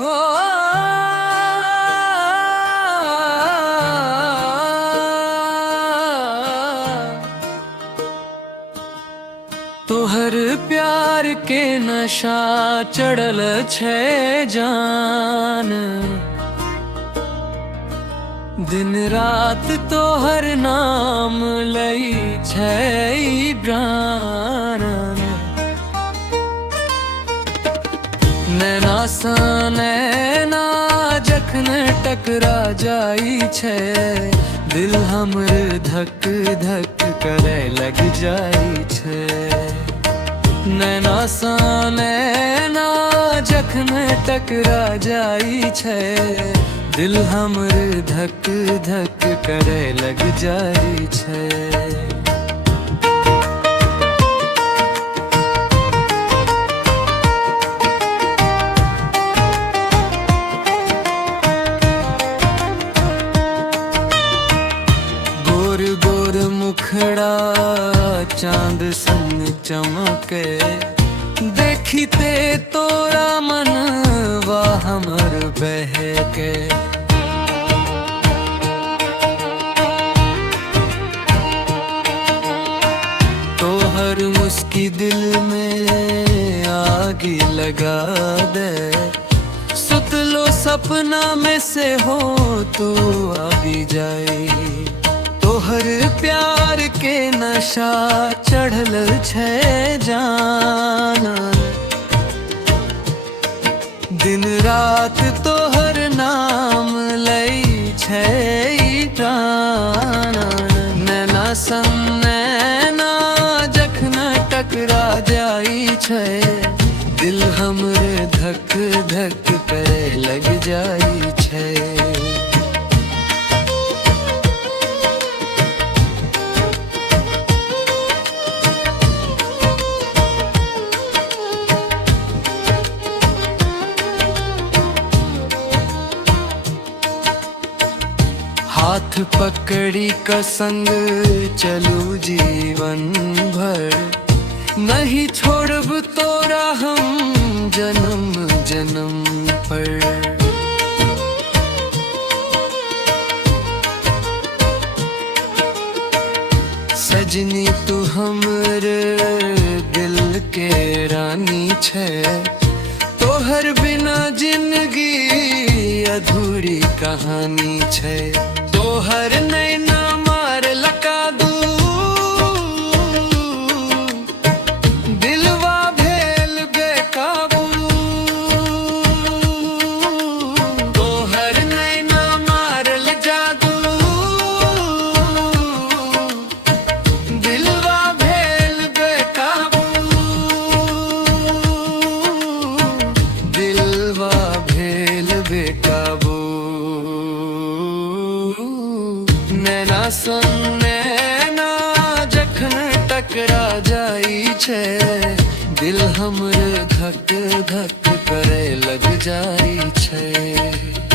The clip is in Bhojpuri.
हो तोहर प्यार के नशा चढ़ल छे जान, दिन रात तोहर नाम लई छै प्राण। नैना सा नैना जखन टकरा जाई छै, दिल हमर धक धक करे लग जाई छै। नैना सा नैना जखन टकरा जाई छै, दिल हमर धक धक करे लग जाई छै। गोर गोर मुखड़ा चांद सन चमके, देखिते तोरा मनवा हमर बहके। तोहर मुस्की दिल में आग लगा दे, सुतलो सपना में से हो तू आ भी जाए। तोहर प्यार के नशा चढ़ल छै जान, दिन रात तोहर नाम लई छै प्राण। नैना सन नैना जखन टकरा जाई छै, दिल हमरे धक धक करे लग जाई छै। हाथ पकड़ी का संग चलू जीवन भर, नहीं छोड़ब तोरा हम जन्म जन्म पर। सजनी तू हमरे दिल के रानी छै, तोहर बिना जिंदगी अधूरी कहानी छै। तोहर नैना मार लका दू, दिलवा भेल बेकाबू। तोहर नैना मारल जादू, दिलवा भेल बेकाबू। दिलवा भेल बेकाबू। नैना सन नैना जखन टकरा जाई छै, दिल हमर धक धक करे लग जाई छै।